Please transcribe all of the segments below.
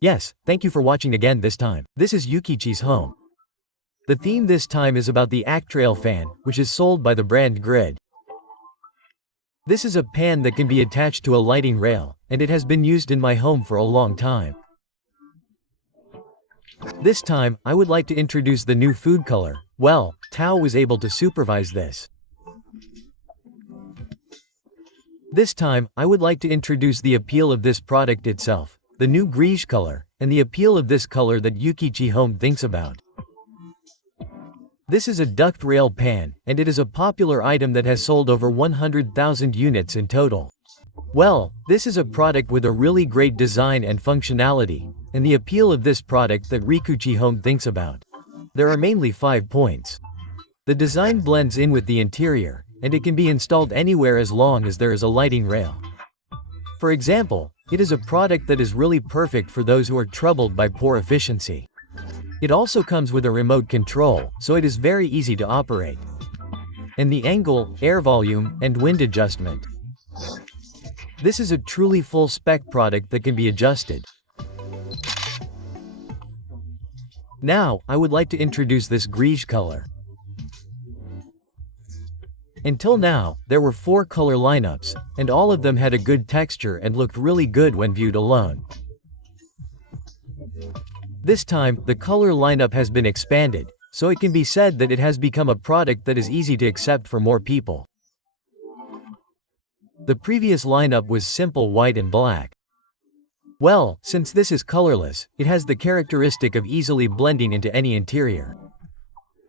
Yes, thank you for watching again this time. This is Yukichi's home. The theme this time is about the DUCT RAIL fan, which is sold by the brand Grid. This is a pan that can be attached to a lighting rail, and it has been used in my home for a long time. This time, I would like to introduce the new food color. Well, Tao was able to supervise this. This time, I would like to introduce the appeal of this product itself, the new greige color, and the appeal of this color that Yukichi Home thinks about. This is a DUCT RAIL pan, and it is a popular item that has sold over 100,000 units in total. Well, this is a product with a really great design and functionality, and the appeal of this product that Rikuchi Home thinks about. There are mainly 5 points. The design blends in with the interior, and it can be installed anywhere as long as there is a lighting rail. For example, it is a product that is really perfect for those who are troubled by poor efficiency. It also comes with a remote control, so it is very easy to operate. And the angle, air volume, and wind adjustment. This is a truly full-spec product that can be adjusted. Now, I would like to introduce this greige color. Until now, there were 4 color lineups, and all of them had a good texture and looked really good when viewed alone. This time, the color lineup has been expanded, so it can be said that it has become a product that is easy to accept for more people. The previous lineup was simple white and black. Well, since this is colorless, it has the characteristic of easily blending into any interior.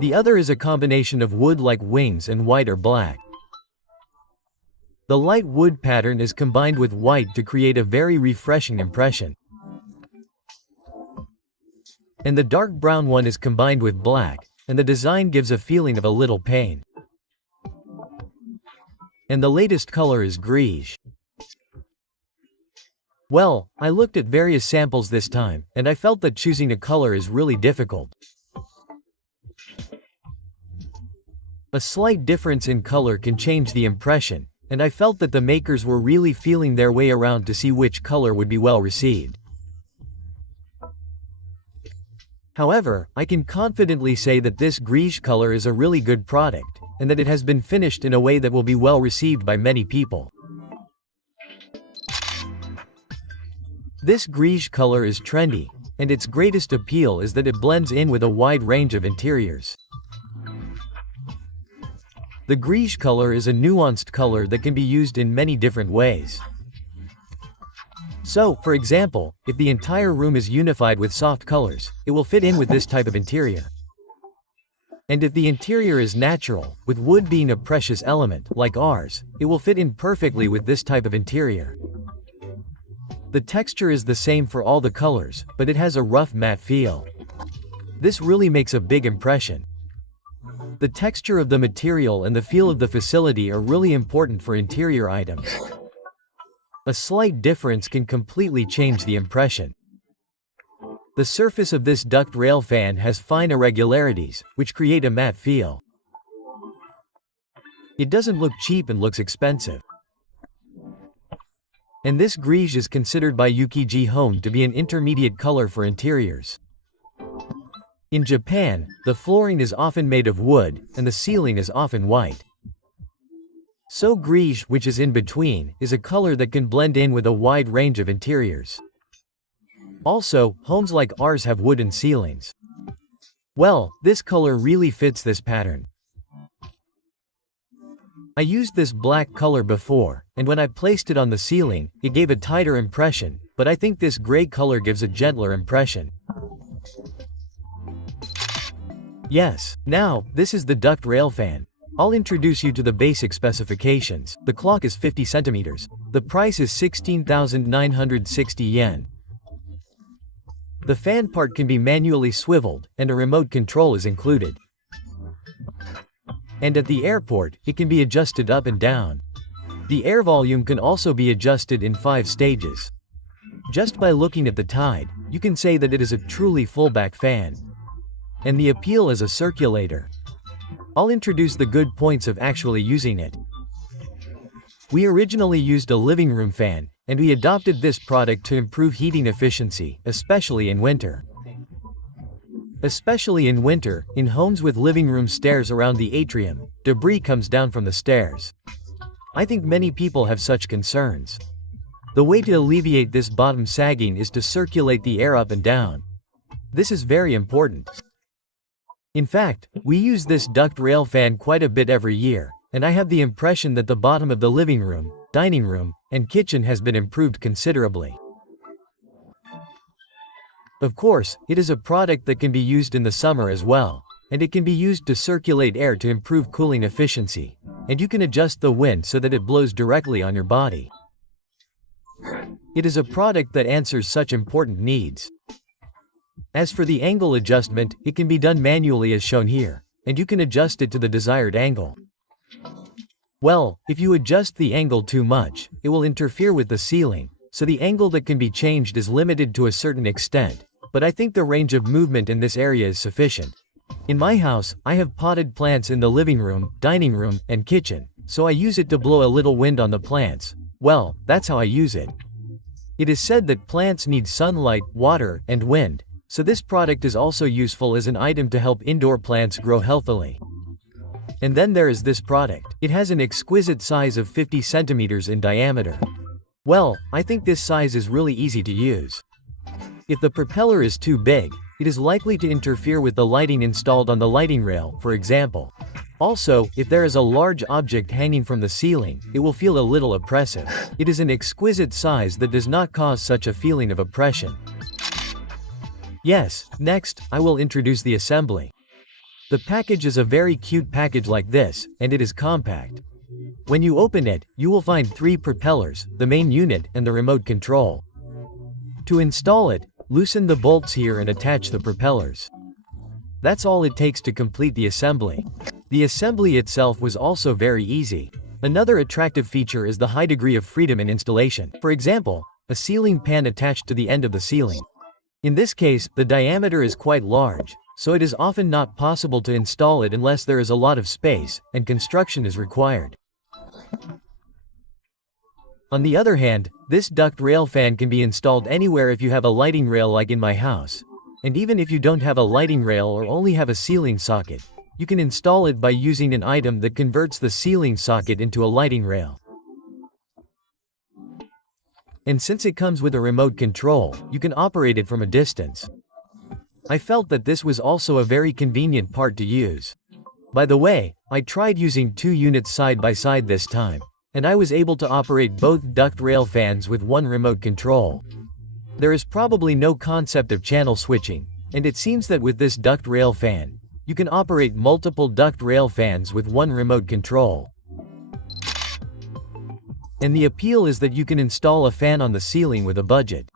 The other is a combination of wood-like wings and white or black. The light wood pattern is combined with white to create a very refreshing impression. And the dark brown one is combined with black, and the design gives a feeling of a little pain. And the latest color is greige. Well, I looked at various samples this time, and I felt that choosing a color is really difficult. A slight difference in color can change the impression, and I felt that the makers were really feeling their way around to see which color would be well received. However, I can confidently say that this greige color is a really good product, and that it has been finished in a way that will be well received by many people. This greige color is trendy, and its greatest appeal is that it blends in with a wide range of interiors. The greige color is a nuanced color that can be used in many different ways. So, for example, if the entire room is unified with soft colors, it will fit in with this type of interior. And if the interior is natural, with wood being a precious element, like ours, it will fit in perfectly with this type of interior. The texture is the same for all the colors, but it has a rough matte feel. This really makes a big impression. The texture of the material and the feel of the facility are really important for interior items. A slight difference can completely change the impression. The surface of this DUCT RAIL fan has fine irregularities, which create a matte feel. It doesn't look cheap and looks expensive. And this greige is considered by Yukichi Home to be an intermediate color for interiors. In Japan, the flooring is often made of wood, and the ceiling is often white. So greige, which is in between, is a color that can blend in with a wide range of interiors. Also, homes like ours have wooden ceilings. Well, this color really fits this pattern. I used this black color before, and when I placed it on the ceiling, it gave a tighter impression, but I think this gray color gives a gentler impression. Yes, now, this is the DUCT RAIL fan. I'll introduce you to the basic specifications. The clock is 50 centimeters. The price is 16,960 yen. The fan part can be manually swiveled, and a remote control is included. And at the airport, it can be adjusted up and down. The air volume can also be adjusted in 5 stages. Just by looking at the tide, you can say that it is a truly full-back fan. and the appeal as a circulator. I'll introduce the good points of actually using it. We originally used a living room fan, and we adopted this product to improve heating efficiency, especially in winter. Especially in winter, in homes with living room stairs around the atrium, debris comes down from the stairs. I think many people have such concerns. The way to alleviate this bottom sagging is to circulate the air up and down. This is very important. In fact, we use this duct rail fan quite a bit every year, and I have the impression that the bottom of the living room, dining room, and kitchen has been improved considerably. Of course, it is a product that can be used in the summer as well, and it can be used to circulate air to improve cooling efficiency, and you can adjust the wind so that it blows directly on your body. It is a product that answers such important needs. As for the angle adjustment, it can be done manually as shown here, and you can adjust it to the desired angle. Well, if you adjust the angle too much, it will interfere with the ceiling, so the angle that can be changed is limited to a certain extent, but I think the range of movement in this area is sufficient. In my house, I have potted plants in the living room, dining room, and kitchen, so I use it to blow a little wind on the plants. Well, that's how I use it. It is said that plants need sunlight, water, and wind, so this product is also useful as an item to help indoor plants grow healthily. And then there is this product. It has an exquisite size of 50 centimeters in diameter. Well, I think this size is really easy to use. If the propeller is too big, it is likely to interfere with the lighting installed on the lighting rail, for example. Also, if there is a large object hanging from the ceiling, it will feel a little oppressive. It is an exquisite size that does not cause such a feeling of oppression. Yes, next, I will introduce the assembly. The package is a very cute package like this, and it is compact. When you open it, you will find 3 propellers, the main unit, and the remote control. To install it, loosen the bolts here and attach the propellers. That's all it takes to complete the assembly. The assembly itself was also very easy. Another attractive feature is the high degree of freedom in installation. For example, a ceiling pan attached to the end of the ceiling. In this case, the diameter is quite large, so it is often not possible to install it unless there is a lot of space, and construction is required. On the other hand, this duct rail fan can be installed anywhere if you have a lighting rail like in my house. And even if you don't have a lighting rail or only have a ceiling socket, you can install it by using an item that converts the ceiling socket into a lighting rail. And since it comes with a remote control, you can operate it from a distance. I felt that this was also a very convenient part to use. By the way, I tried using 2 units side by side this time, and I was able to operate both duct rail fans with one remote control. There is probably no concept of channel switching, and it seems that with this duct rail fan, you can operate multiple duct rail fans with one remote control. And the appeal is that you can install a fan on the ceiling with a budget.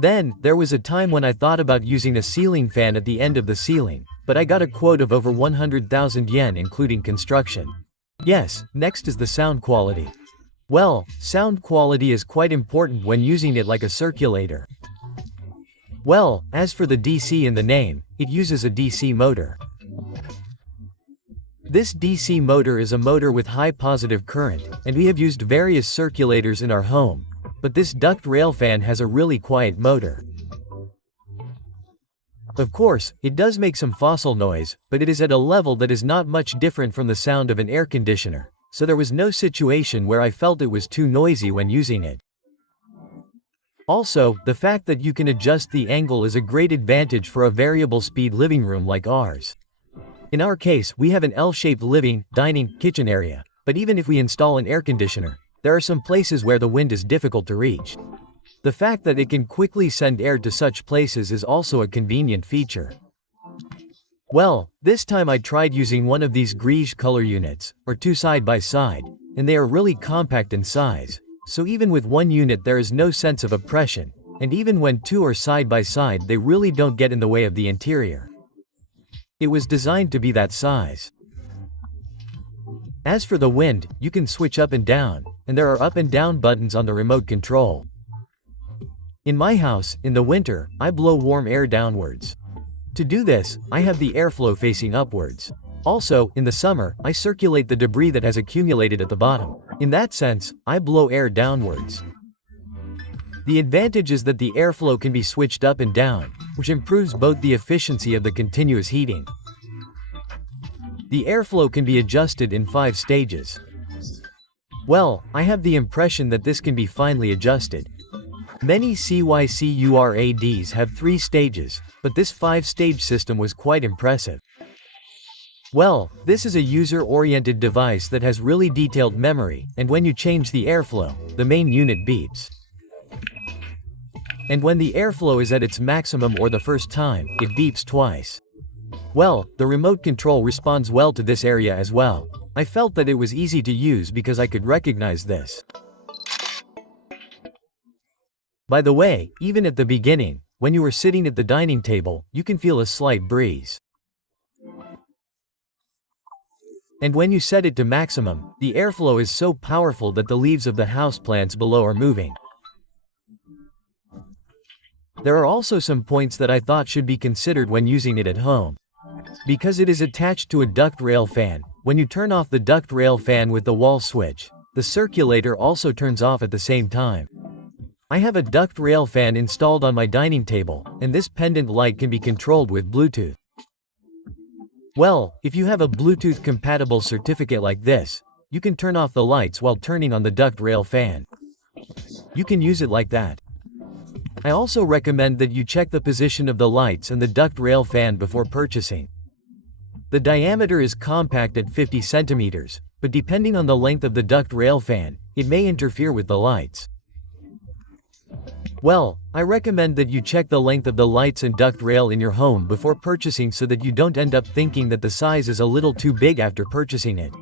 Then, there was a time when I thought about using a ceiling fan at the end of the ceiling, but I got a quote of over 100,000 yen including construction. Yes, next is the sound quality. Well, sound quality is quite important when using it like a circulator. Well, as for the DC in the name, it uses a DC motor. This DC motor is a motor with high positive current, and we have used various circulators in our home, but this duct rail fan has a really quiet motor. Of course, it does make some fossil noise, but it is at a level that is not much different from the sound of an air conditioner, so there was no situation where I felt it was too noisy when using it. Also, the fact that you can adjust the angle is a great advantage for a variable speed living room like ours. In our case, we have an L-shaped living, dining, kitchen area, but even if we install an air conditioner, there are some places where the wind is difficult to reach. The fact that it can quickly send air to such places is also a convenient feature. Well, this time I tried using one of these greige color units, or 2 side by side, and they are really compact in size, so even with one unit there is no sense of oppression, and even when 2 are side by side they really don't get in the way of the interior. It was designed to be that size. As for the wind, you can switch up and down, and there are up and down buttons on the remote control. In my house, in the winter, I blow warm air downwards. To do this, I have the airflow facing upwards. Also, in the summer, I circulate the debris that has accumulated at the bottom. In that sense, I blow air downwards. The advantage is that the airflow can be switched up and down, which improves both the efficiency of the continuous heating. The airflow can be adjusted in 5 stages. Well, I have the impression that this can be finely adjusted. Many CYCURADs have 3 stages, but this 5-stage system was quite impressive. Well, this is a user-oriented device that has really detailed memory, and when you change the airflow, the main unit beeps. And when the airflow is at its maximum or the first time, it beeps twice. Well, the remote control responds well to this area as well. I felt that it was easy to use because I could recognize this. By the way, even at the beginning, when you are sitting at the dining table, you can feel a slight breeze. And when you set it to maximum, the airflow is so powerful that the leaves of the houseplants below are moving. There are also some points that I thought should be considered when using it at home. Because it is attached to a duct rail fan, when you turn off the duct rail fan with the wall switch, the circulator also turns off at the same time. I have a duct rail fan installed on my dining table, and this pendant light can be controlled with Bluetooth. Well, if you have a Bluetooth-compatible certificate like this, you can turn off the lights while turning on the duct rail fan. You can use it like that. I also recommend that you check the position of the lights and the duct rail fan before purchasing. The diameter is compact at 50 centimeters, but depending on the length of the duct rail fan, it may interfere with the lights. Well, I recommend that you check the length of the lights and duct rail in your home before purchasing so that you don't end up thinking that the size is a little too big after purchasing it.